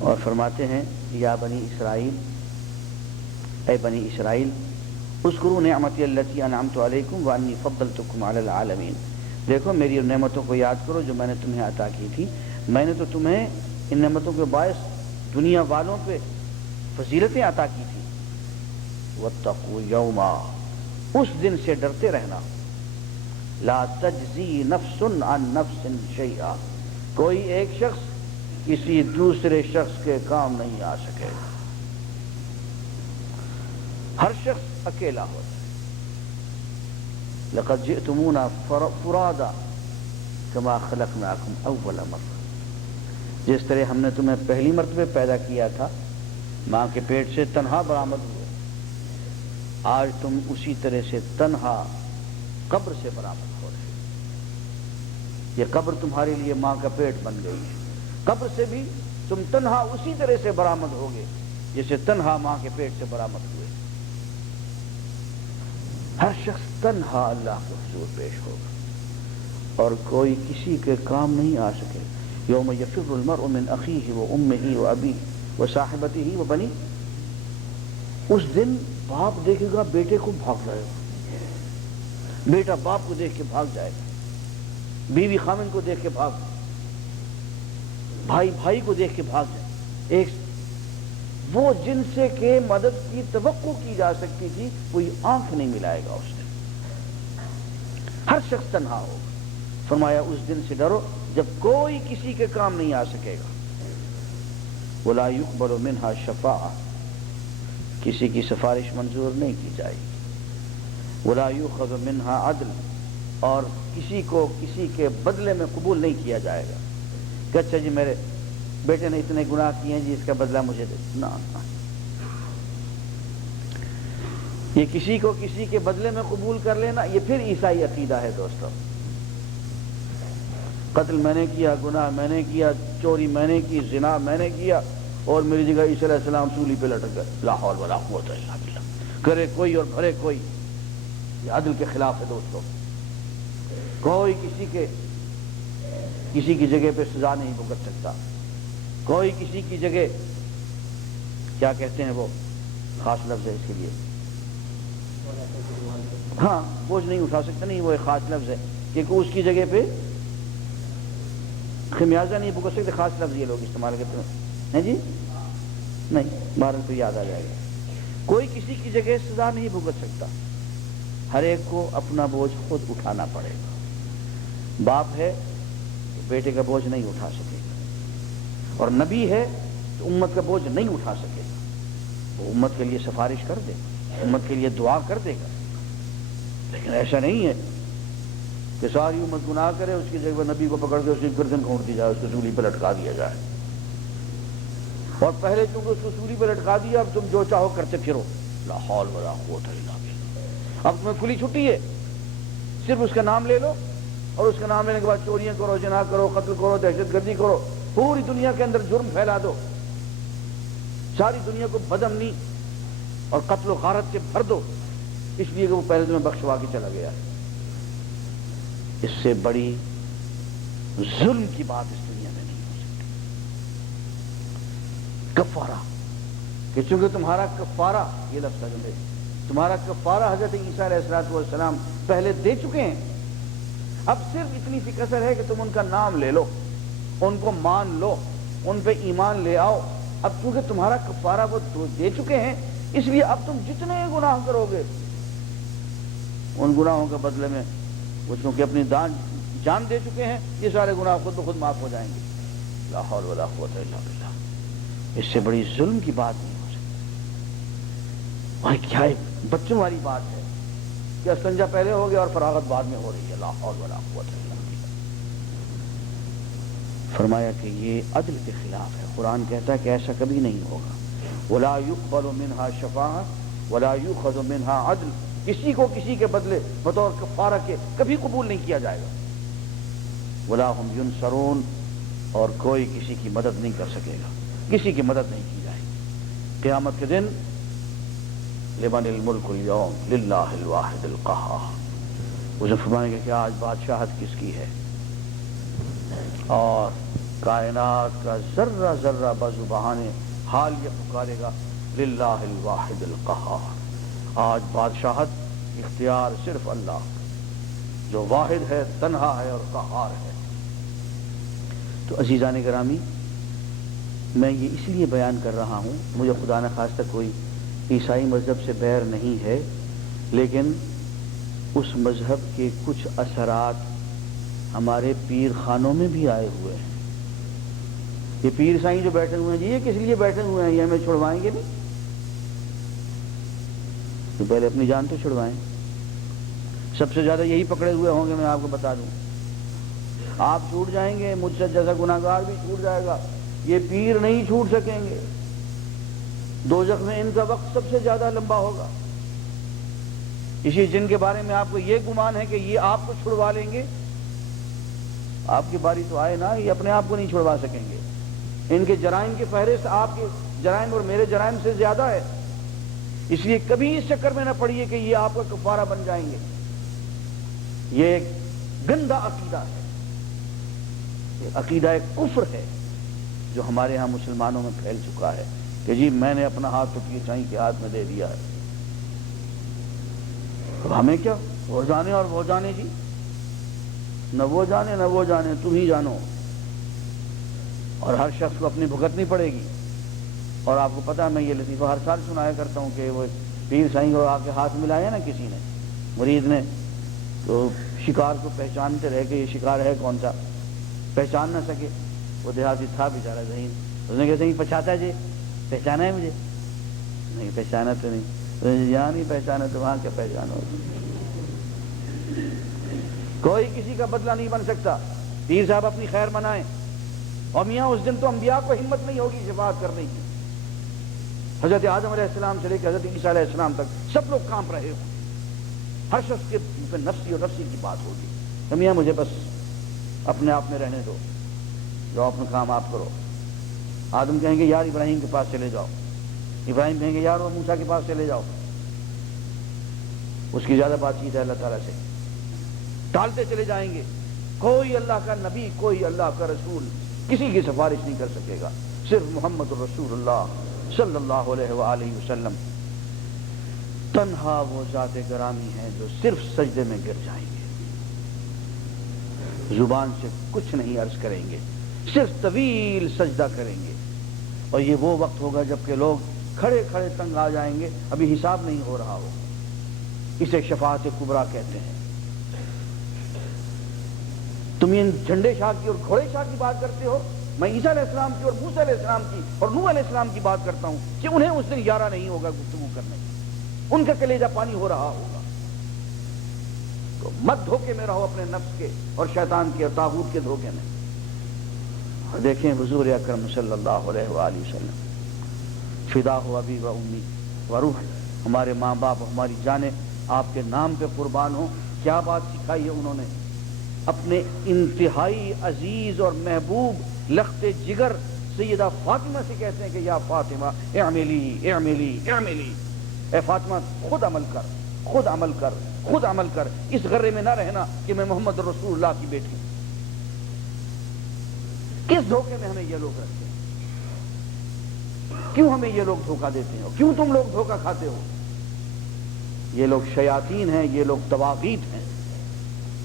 اور فرماتے ہیں یا بنی اسرائیل، اے بنی اسرائیل، اذکروا نعمتی التی انعمت علیکم وانی فضلتکم علی العالمین، دیکھو میری نعمتوں کو یاد کرو جو میں نے تمہیں عطا کی تھی، میں نے تو تمہیں ان نعمتوں کے باعث دنیا والوں پہ فضیلتیں عطا کی تھی۔ واتقوا یوما، اس دن سے ڈرتے رہنا، لا تجزی نفس عن نفس شیئا، کوئی ایک شخص کسی دوسرے شخص کے کام نہیں آ سکے گا، ہر شخص اکیلا ہوتا ہے۔ لقد جئتمونا فرادا کما خلقناکم اول مرہ، جس طرح ہم نے تمہیں پہلی مرتبہ پیدا کیا تھا ماں کے پیٹ سے تنہا برآمد ہوئے، آج تم اسی طرح سے تنہا قبر سے برآمد ہو رہے۔ یہ قبر تمہارے لیے ماں کا پیٹ بن گئی ہے، قبر سے بھی تم تنہا اسی طرح سے برآمد ہوگے جیسے تنہا ماں کے پیٹ سے برآمد ہوئے۔ ہر شخص تنہا اللہ کے حضور پیش ہوگا اور کوئی کسی کے کام نہیں آ سکے۔ یوم یفر المرء من اخیہ و امہ و ابیہ و صاحبتہ و بنیہ، اس دن باپ دیکھے گا بیٹے کو بھاگ جائے گا، بیٹا باپ کو دیکھ کے بھاگ جائے گا، بیوی خامن کو دیکھ کے بھاگ، بھائی بھائی کو دیکھ کے بھاگ جائے، ایک وہ جن سے کہ مدد کی توقع کی جا سکتی تھی کوئی آنکھ نہیں ملائے گا اس دن، ہر شخص تنہا ہوگا۔ فرمایا اس دن سے ڈرو جب کوئی کسی کے کام نہیں آ سکے گا۔ ولا یقبل منہا شفاعہ، کسی کی سفارش منظور نہیں کی جائے گی۔ ولا یؤخذ منہا عدل، اور کسی کو کسی کے بدلے میں قبول نہیں کیا جائے گا کہ اچھا جی میرے بیٹے نے اتنے گناہ کیے ہیں جی اس کا بدلہ مجھے دے، نہ۔ یہ کسی کو کسی کے بدلے میں قبول کر لینا یہ پھر عیسائی عقیدہ ہے دوستو۔ قتل میں نے کیا، گناہ میں نے کیا، چوری میں نے کی، زنا میں نے کیا، اور میری جگہ عیسی علیہ السلام سولی پہ لٹک گئے، لا حول ولا قوت الا باللہ، کرے کوئی اور بھرے کوئی، یہ عدل کے خلاف ہے دوستو۔ کوئی کسی کی جگہ پہ سزا نہیں بھگت سکتا، کوئی کسی کی جگہ، کیا کہتے ہیں وہ خاص لفظ ہے اس کے لیے، ہاں بوجھ نہیں اٹھا سکتا، نہیں وہ ایک خاص لفظ ہے کہ اس کی جگہ پہ خمیازہ نہیں بھگت سکتے، خاص لفظ یہ لوگ استعمال کرتے ہیں جی، نہیں بارن تو یاد آ جائے گا۔ کوئی کسی کی جگہ سزا نہیں بھگت سکتا، ہر ایک کو اپنا بوجھ خود اٹھانا پڑے گا۔ باپ ہے تو بیٹے کا بوجھ نہیں اٹھا سکے گا، اور نبی ہے تو امت کا بوجھ نہیں اٹھا سکے گا، وہ امت کے لیے سفارش کر دے گا، امت کے لیے دعا کر دے گا، لیکن ایسا نہیں ہے کہ ساری امت گناہ کرے اس کی جگہ نبی کو پکڑ کے اس کی گردن کھونٹ دی جائے، اس کو سولی پہ لٹکا دیا جائے، اور پہلے چونکہ اس کو سولی پہ لٹکا دیا اب تم جو چاہو کرتے پھرو، لا حول ولا قوت الا باللہ۔ اب تمہیں کھلی چھٹی ہے، صرف اس کا نام لے لو، اور اس کا نام لینے کے بعد چوریاں کرو، زنا کرو، قتل کرو، دہشت گردی کرو، پوری دنیا کے اندر جرم پھیلا دو، ساری دنیا کو بدامنی اور قتل و غارت سے بھر دو، اس لیے کہ وہ پہلے تمہیں بخشوا کے چلا گیا ہے۔ اس سے بڑی ظلم کی بات اس دنیا میں نہیں ہو سکتی۔ کفارہ، کہ چونکہ تمہارا کفارہ، یہ لفظ ہے، تمہارا کفارہ حضرت عیسیٰ علیہ السلام پہلے دے چکے ہیں، اب صرف اتنی سی کسر ہے کہ تم ان کا نام لے لو، ان کو مان لو، ان پہ ایمان لے آؤ۔ اب چونکہ تمہارا کفارہ وہ دے چکے ہیں، اس لیے اب تم جتنے گناہ کرو گے ان گناہوں کے بدلے میں وہ چونکہ اپنی جان دے چکے ہیں، یہ سارے گناہ خود بخود معاف ہو جائیں گے۔ لا حول ولا قوت الا باللہ، اس سے بڑی ظلم کی بات نہیں ہو سکتی۔ اور کیا بچوں والی بات ہے کہ استنجا پہلے ہو گیا اور فراغت بعد میں ہو رہی ہے، لا حول ولا قوت الا باللہ۔ فرمایا کہ یہ عدل کے خلاف ہے، قرآن کہتا ہے کہ ایسا کبھی نہیں ہوگا۔ ولا يقبل منها شفاعة ولا يؤخذ منها عدل، کسی کو کسی کے بدلے بطور کفارہ کے کبھی قبول نہیں کیا جائے گا۔ ولا هم ينصرون، اور کوئی کسی کی مدد نہیں کر سکے گا، کسی کی مدد نہیں کی جائے گی۔ قیامت کے دن لمن الملک اليوم للہ الواحد القہار، اسے فرمائیں گے کہ آج بادشاہت کس کی ہے، اور کائنات کا ذرہ ذرہ بزبان حال یہ پکارے گا للہ الواحد القہار، آج بادشاہت اختیار صرف اللہ جو واحد ہے، تنہا ہے اور قہار ہے۔ تو عزیزان گرامی، میں یہ اس لیے بیان کر رہا ہوں، مجھے خدا نخواستہ کوئی عیسائی مذہب سے بیر نہیں ہے، لیکن اس مذہب کے کچھ اثرات ہمارے پیر خانوں میں بھی آئے ہوئے ہیں۔ یہ پیر سائیں جو بیٹھے ہوئے ہیں جی، یہ کس لیے بیٹھے ہوئے ہیں؟ یہ ہمیں چھڑوائیں گے نہیں؟ تو پہلے اپنی جان تو چھڑوائیں۔ سب سے زیادہ یہی پکڑے ہوئے ہوں گے، میں آپ کو بتا دوں۔ آپ چھوٹ جائیں گے، مجھ سے جیسا گناہگار بھی چھوٹ جائے گا، یہ پیر نہیں چھوٹ سکیں گے۔ دوزخ میں ان کا وقت سب سے زیادہ لمبا ہوگا۔ اسی جن کے بارے میں آپ کو یہ گمان ہے کہ یہ آپ کو چھڑوا لیں گے، آپ کی باری تو آئے نا، یہ اپنے آپ کو نہیں چھڑوا سکیں گے۔ ان کے جرائم کی فہرست آپ کے جرائم اور میرے جرائم سے زیادہ ہے، اس لیے کبھی اس چکر میں نہ پڑیے کہ یہ آپ کا کفارہ بن جائیں گے۔ یہ ایک گندا عقیدہ ہے، یہ عقیدہ کفر ہے جو ہمارے ہاں مسلمانوں میں پھیل چکا ہے کہ جی میں نے اپنا ہاتھ تو پیر سائیں کے ہاتھ میں دے دیا ہے، اب ہمیں کیا، وہ جانے اور وہ جانے جی، نہ وہ جانے نہ وہ جانے، تم ہی جانو۔ اور ہر شخص کو اپنی بھگتنی پڑے گی۔ اور آپ کو پتا ہے، میں یہ لطیفہ ہر سال سنایا کرتا ہوں کہ وہ پیر سائیں کو آ کے ہاتھ ملایا نا کسی نے، مرید نے، تو شکار کو پہچانتے رہے کہ یہ شکار ہے کون سا، پہچان نہ سکے۔ وہ دیہاتی تھا بیچارہ ذہین، اس نے کہا ذہین پچھاتا جی، پہچانا ہے مجھے؟ نہیں پہچانا تو نہیں، یہاں نہیں پہچانا تو وہاں کیا پہچانو۔ کوئی کسی کا بدلہ نہیں بن سکتا۔ پیر صاحب اپنی خیر منائیں، اور میاں اس دن تو انبیاء کو ہمت نہیں ہوگی شفاعت کرنے کی۔ حضرت آدم علیہ السلام سے لے کے حضرت عیسیٰ علیہ السلام تک سب لوگ کانپ رہے ہوں، ہر شخص کے نفسی اور نفسی کی بات ہوگی کہ میاں مجھے بس اپنے آپ میں رہنے دو، جو اپنا کام آپ کرو۔ آدم کہیں گے یار ابراہیم کے پاس چلے جاؤ، ابراہیم کہیں گے یار وہ موسیٰ کے پاس چلے جاؤ، اس کی زیادہ بات چیت ہے اللہ تعالیٰ سے، ٹالتے چلے جائیں گے۔ کوئی اللہ کا نبی، کوئی اللہ کا رسول کسی کی سفارش نہیں کر سکے گا، صرف محمد رسول اللہ صلی اللہ علیہ وآلہ وسلم تنہا وہ ذات گرامی ہے جو صرف سجدے میں گر جائیں گے، زبان سے کچھ نہیں عرض کریں گے، صرف طویل سجدہ کریں گے۔ اور یہ وہ وقت ہوگا جب کہ لوگ کھڑے کھڑے تنگ آ جائیں گے، ابھی حساب نہیں ہو رہا ہو، اسے شفاعت کبریٰ کہتے ہیں۔ تم ان جھنڈے شاہ کی اور گھوڑے شاہ کی بات کرتے ہو، میں عیسیٰ علیہ السلام کی اور موسیٰ علیہ السلام کی اور نوح علیہ السلام کی بات کرتا ہوں کہ انہیں اس دن یارہ نہیں ہوگا گفتگو کرنے کی، ان کا کلیجہ پانی ہو رہا ہوگا۔ تو مت دھوکے میں رہو اپنے نفس کے اور شیطان کے اور طاغوت کے دھوکے میں۔ اور دیکھیں حضور اکرم صلی اللہ علیہ وآلہ وسلم، فدا ہو ابی و امی و روح، ہمارے ماں باپ ہماری جانیں آپ کے نام پہ قربان ہوں۔ کیا بات سکھائی ہے انہوں نے؟ اپنے انتہائی عزیز اور محبوب لخت جگر سیدہ فاطمہ سے کہتے ہیں کہ یا فاطمہ اعملی اعملی اعملی، اے فاطمہ خود عمل کر، خود عمل کر، خود عمل کر، اس غرے میں نہ رہنا کہ میں محمد رسول اللہ کی بیٹی ہوں۔ کس دھوکے میں ہمیں یہ لوگ رکھتے ہیں؟ کیوں ہمیں یہ لوگ دھوکہ دیتے ہیں؟ کیوں تم لوگ دھوکہ کھاتے ہو؟ یہ لوگ شیاطین ہیں، یہ لوگ طواغیت ہیں،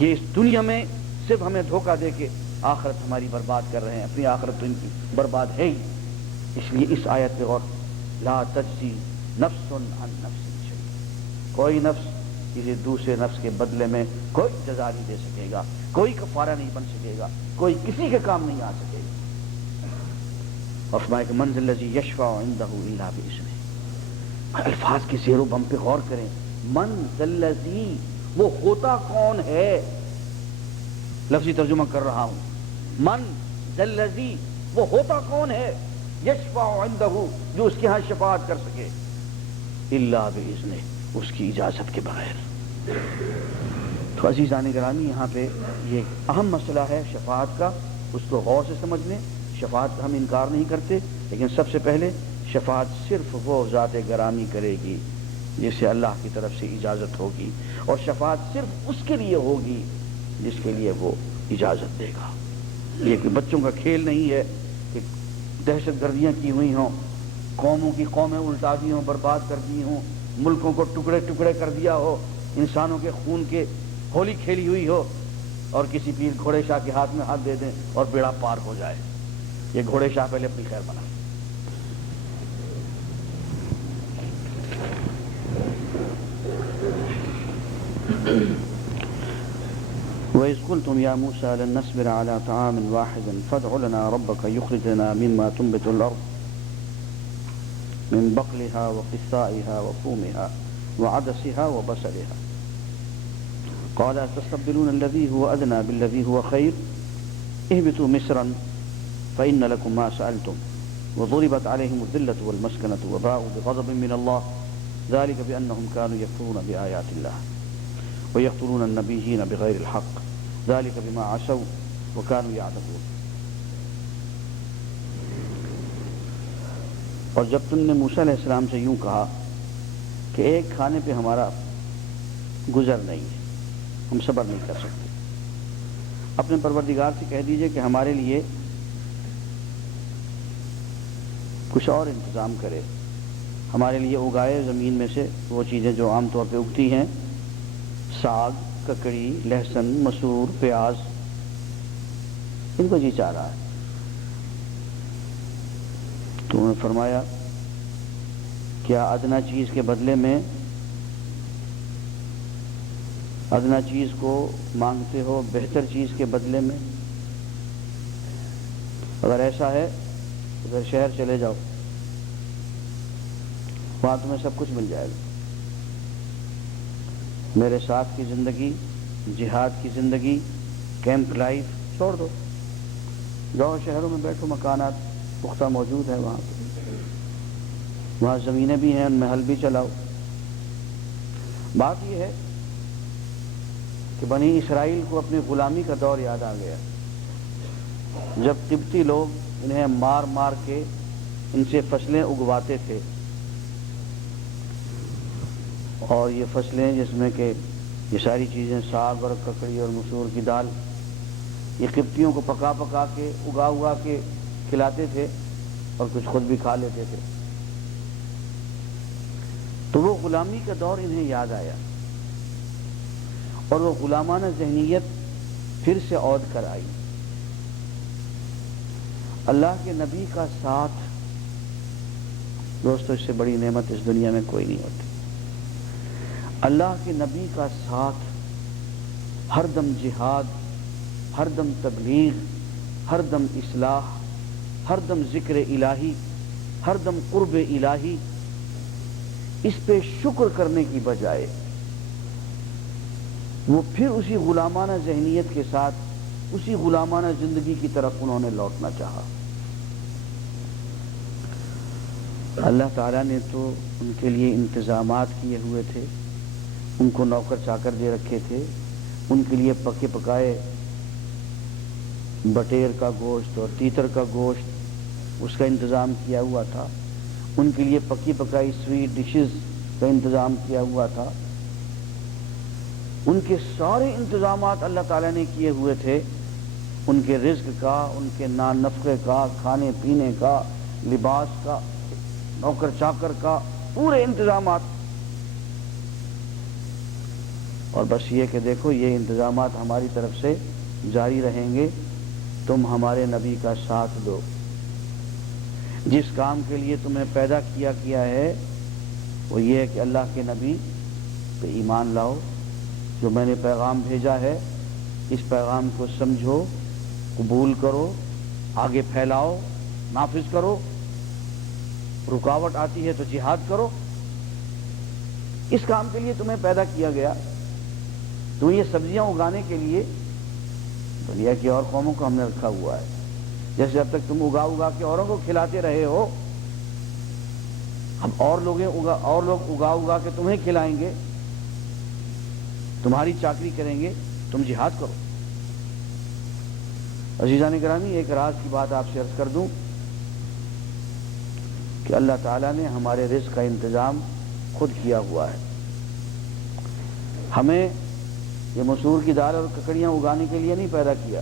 یہ اس دنیا میں صرف ہمیں دھوکہ دے کے آخرت ہماری برباد کر رہے ہیں۔ اپنی آخرت تو ان کی برباد ہے ہی۔ اس لیے اس آیت پہ غور، لا تجزی نفس عن نفس شیئا، کوئی نفس کسی دوسرے نفس کے بدلے میں کوئی جزا نہیں دے سکے گا، کوئی کفارہ نہیں بن سکے گا، کوئی کسی کے کام نہیں آ سکے گا۔ اور فرمایا کہ من ذا الذی یشفع عندہ الا باذنہ۔ الفاظ کی زیر و بم پہ غور کریں، من ذا الذی، وہ ہوتا کون ہے؟ لفظی ترجمہ کر رہا ہوں، من ذا الذی، وہ ہوتا کون ہے؟ یشفع عندہ، جو اس کے ہاں شفاعت کر سکے، الا باذنہ، اس کی اجازت کے بغیر۔ تو عزیزان گرامی، یہاں پہ یہ اہم مسئلہ ہے شفاعت کا، اس کو غور سے سمجھ لیں۔ شفاعت کا ہم انکار نہیں کرتے، لیکن سب سے پہلے شفاعت صرف وہ ذات گرامی کرے گی جسے اللہ کی طرف سے اجازت ہوگی، اور شفاعت صرف اس کے لیے ہوگی جس کے لیے وہ اجازت دے گا۔ یہ کوئی بچوں کا کھیل نہیں ہے کہ دہشت گردیاں کی ہوئی ہوں، قوموں کی قومیں الٹا دی ہوں، برباد کر دی ہوں، ملکوں کو ٹکڑے ٹکڑے کر دیا ہو، انسانوں کے خون کے ہولی کھیلی ہوئی ہو، اور کسی پیر گھوڑے شاہ کے ہاتھ میں ہاتھ دے دیں اور بیڑا پار ہو جائے۔ یہ گھوڑے شاہ پہلے اپنی خیر بنا۔ وَإِذْ قُلْتُمْ يَا مُوسَىٰ لَن نَّصْبِرَ عَلَىٰ طَعَامٍ وَاحِدٍ فَادْعُ لَنَا رَبَّكَ يُخْرِجْ لَنَا مِمَّا تُنبِتُ الْأَرْضُ مِن بَقْلِهَا وَقِثَّائِهَا وَفُومِهَا وَعَدَسِهَا وَبَصَلِهَا قَالَ أَتَسْتَبْدِلُونَ الَّذِي هُوَ أَدْنَىٰ بِالَّذِي هُوَ خَيْرٌ اهْبِطُوا مِصْرًا فَإِنَّ لَكُم مَّا سَأَلْتُمْ وَضُرِبَتْ عَلَيْهِمُ الذِّلَّةُ وَالْمَسْكَنَةُ وَبَاءُوا بِغَضَبٍ مِّنَ اللَّهِ ذَٰلِكَ بِأَنَّهُمْ كَانُوا يَكْفُرُونَ بِآيَاتِ اللَّهِ وَيَقْتُلُونَ النَّبِيِّينَ بِغَيْرِ الْحَقِّ ذَٰلِكَ بِمَا عَصَوْا وَكَانُوا يَعْتَدُونَ۔ اور جب تم نے موسیٰ علیہ السلام سے یوں کہا کہ ایک کھانے پہ ہمارا گزر نہیں ہے، ہم صبر نہیں کر سکتے، اپنے پروردگار سے کہہ دیجئے کہ ہمارے لیے کچھ اور انتظام کرے، ہمارے لیے اگائے زمین میں سے وہ چیزیں جو عام طور پہ اگتی ہیں، ساگ، ککڑی، لہسن، مسور، پیاز، ان کو جی چاہ رہا ہے۔ تو انہوں نے فرمایا کیا ادنا چیز کے بدلے میں ادنا چیز کو مانگتے ہو بہتر چیز کے بدلے میں؟ اگر ایسا ہے تو پھر شہر چلے جاؤ، وہاں تمہیں سب کچھ مل جائے گا۔ میرے ساتھ کی زندگی، جہاد کی زندگی، کیمپ لائف چھوڑ دو، جاؤ شہروں میں بیٹھو، مکانات پختہ موجود ہیں، وہاں زمینیں بھی ہیں، ان میں ہل بھی چلاؤ۔ بات یہ ہے کہ بنی اسرائیل کو اپنی غلامی کا دور یاد آ گیا، جب قبطی لوگ انہیں مار مار کے ان سے فصلیں اگواتے تھے، اور یہ فصلیں جس میں کہ یہ ساری چیزیں ساگ اور ککڑی اور مسور کی دال، یہ قبطیوں کو پکا پکا کے اگا کے کھلاتے تھے اور کچھ خود بھی کھا لیتے تھے۔ تو وہ غلامی کا دور انہیں یاد آیا، اور وہ غلامانہ ذہنیت پھر سے عود کر آئی۔ اللہ کے نبی کا ساتھ، دوستو، اس سے بڑی نعمت اس دنیا میں کوئی نہیں ہوتی۔ اللہ کے نبی کا ساتھ، ہر دم جہاد، ہر دم تبلیغ، ہر دم اصلاح، ہر دم ذکر الہی، ہر دم قرب الہی، اس پہ شکر کرنے کی بجائے وہ پھر اسی غلامانہ ذہنیت کے ساتھ اسی غلامانہ زندگی کی طرف انہوں نے لوٹنا چاہا۔ اللہ تعالیٰ نے تو ان کے لیے انتظامات کیے ہوئے تھے، ان کو نوکر چاکر دے رکھے تھے، ان کے لیے پکے پکائے بٹیر کا گوشت اور تیتر کا گوشت اس کا انتظام کیا ہوا تھا، ان کے لیے پکی پکائی سویٹ ڈشز کا انتظام کیا ہوا تھا، ان کے سارے انتظامات اللہ تعالیٰ نے کیے ہوئے تھے، ان کے رزق کا، ان کے نان نفقے کا، کھانے پینے کا، لباس کا، نوکر چاکر کا، پورے انتظامات۔ اور بس یہ کہ دیکھو یہ انتظامات ہماری طرف سے جاری رہیں گے، تم ہمارے نبی کا ساتھ دو، جس کام کے لیے تمہیں پیدا کیا ہے وہ یہ ہے کہ اللہ کے نبی پہ ایمان لاؤ، جو میں نے پیغام بھیجا ہے اس پیغام کو سمجھو، قبول کرو، آگے پھیلاؤ، نافذ کرو، رکاوٹ آتی ہے تو جہاد کرو۔ اس کام کے لیے تمہیں پیدا کیا گیا۔ تمہیں یہ سبزیاں اگانے کے لیے دنیا کی اور قوموں کو ہم نے رکھا ہوا ہے، جیسے جب تک تم اگا کے اوروں کو کھلاتے رہے ہو، اب اور لوگ اگا کے تمہیں کھلائیں گے، تمہاری چاکری کریں گے، تم جہاد کرو۔ عزیزان گرامی، ایک راز کی بات آپ سے عرض کر دوں کہ اللہ تعالیٰ نے ہمارے رزق کا انتظام خود کیا ہوا ہے۔ ہمیں یہ مسور کی دال اور ککڑیاں اگانے کے لیے نہیں پیدا کیا،